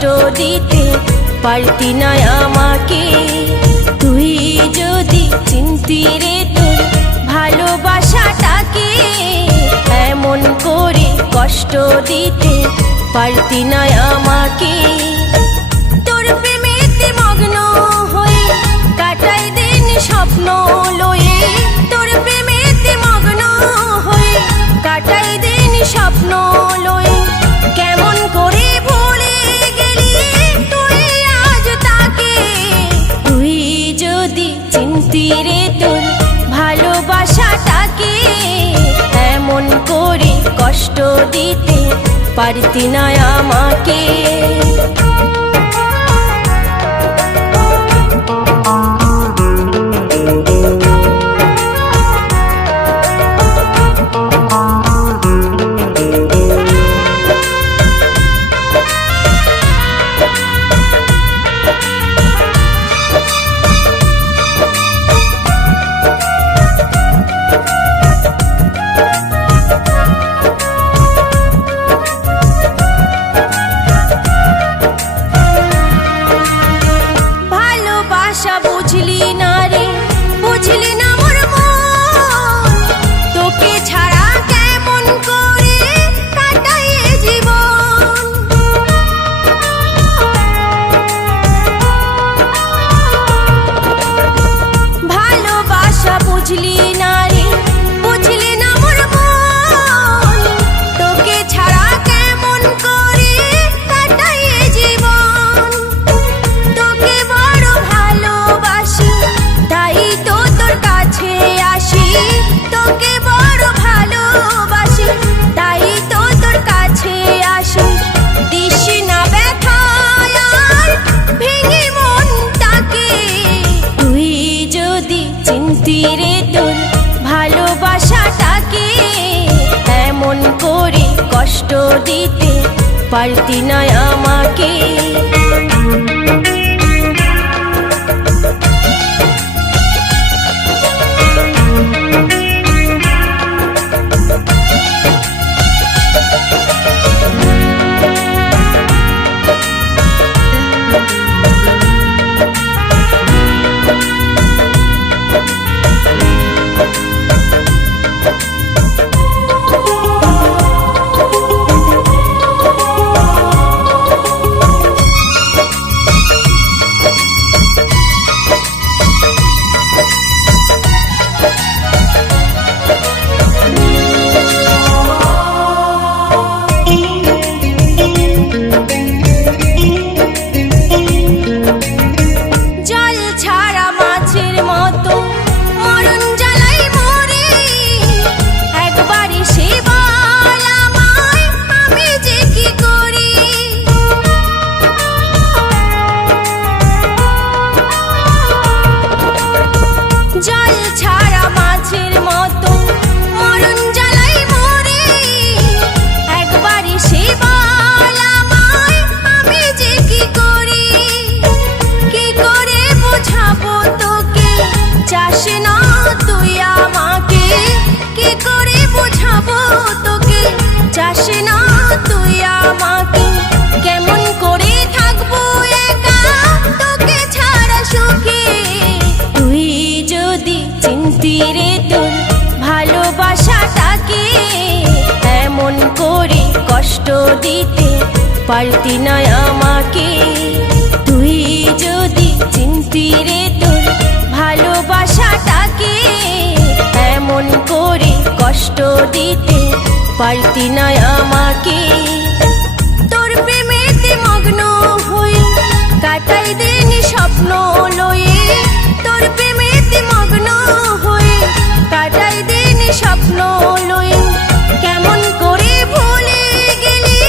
কষ্ট দিতে পারতি না আমাকে। তুই যদি চিনতি রে তোর ভালোবাসাটাকে, এমন করে কষ্ট দিতে পারতি না আমাকে। তোর প্রেমেতে মগ্ন হয়ে কাটাই দিন স্বপ্ন লয়ে, তোর প্রেমেতে মগ্ন হয়ে কাটাই দিন স্বপ্ন লয়ে। কেমন করে ভুলে গেলি তুই আজ তাকে, তুই যদি চিনতি রে তোর ভালোবাসাটাকে, এমন করে কষ্ট দিতে পারতি না আমাকে। বুঝলি না রে, বুঝলি না মোর মন, তোকে ছাড়া কেমন করে কাটাই জীবন। ভালোবাসা বুঝলি না রে, বুঝলি না মোর মন, তোকে ছাড়া কেমন করে কাটাই জীবন। তোকে বড় ভালোবাসি তাই তো তোর কাছে আসি, তোকে বড় ভালোবাসি তাই তো তোর কাছে আসি। দিস না ব্যথা আর ভেঙে মনটাকে, তুই যদি চিনতি রে তোর ভালোবাসাটাকে, এমন করে কষ্ট দিতে পারতি না আমাকে। কেমন করে থাকবো একা তোকে ছাড়া সুখে, তুই যদি চিনতি রে তোর ভালোবাসাটাকে, এমন করে কষ্ট দিতে পারতি না আমাকে। তুই যদি চিনতি রে তোর ভালোবাসাটাকে, এমন করে কষ্ট দিতে পারতি না আমাকে। তোর প্রেমেতে মগ্ন হয়ে কাটাই দিন স্বপ্ন লয়ে, তোর প্রেমেতে মগ্ন হয়ে কাটাই দিন স্বপ্ন লয়ে। কেমন করে ভুলে গেলি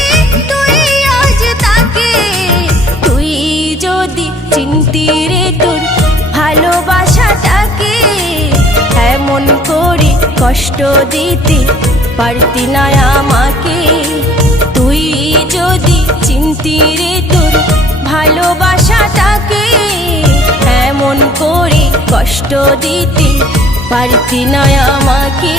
তুই আজ তাকে, তুই যদি চিনতি রে তোর ভালোবাসাটাকে, এমন করে কষ্ট দিতে পারতি না আমাকে। তুই যদি চিনতি রে তোর ভালোবাসাটাকে, এমন করে কষ্ট দিতে পারতি না আমাকে।